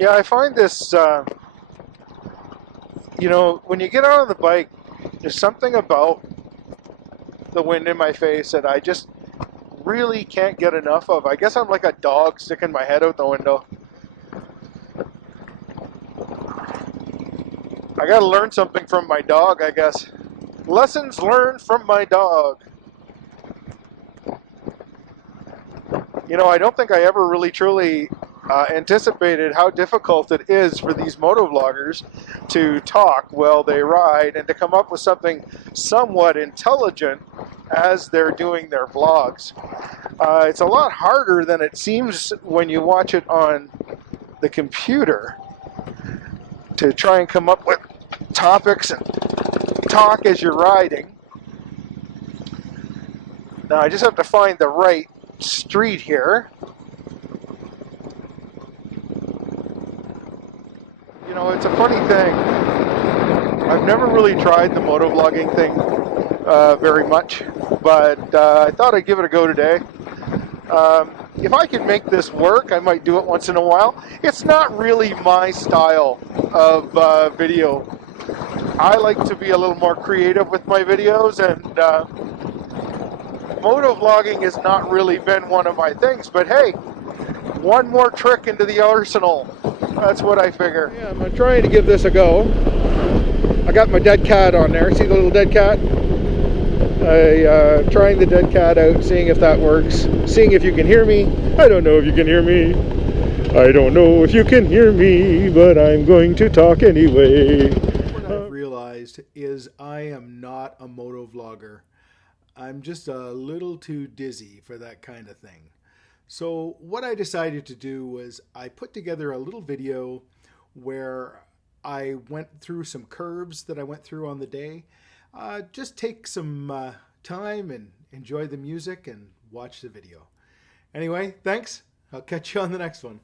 Yeah, I find this, when you get out on the bike, there's something about the wind in my face that I just really can't get enough of. I guess I'm like a dog sticking my head out the window. I gotta learn something from my dog, I guess. Lessons learned from my dog. I don't think I ever really truly anticipated how difficult it is for these motovloggers to talk while they ride and to come up with something somewhat intelligent as they're doing their vlogs. It's a lot harder than it seems when you watch it on the computer to try and come up with topics and talk as you're riding. Now I just have to find the right street here. It's a funny thing. I've never really tried the motovlogging thing very much, but I thought I'd give it a go today. If I can make this work, I might do it once in a while. It's not really my style of video. I like to be a little more creative with my videos, and motovlogging has not really been one of my things, but hey, one more trick into the arsenal. That's what I figure. Yeah, I'm trying to give this a go. I got my dead cat on there. See the little dead cat? Trying the dead cat out, seeing if that works. Seeing if you can hear me. I don't know if you can hear me. I don't know if you can hear me, but I'm going to talk anyway. What I've realized is I am not a motovlogger. I'm just a little too dizzy for that kind of thing. So what I decided to do was I put together a little video where I went through some curves that I went through on the day. Just take some time and enjoy the music and watch the video. Anyway, thanks. I'll catch you on the next one.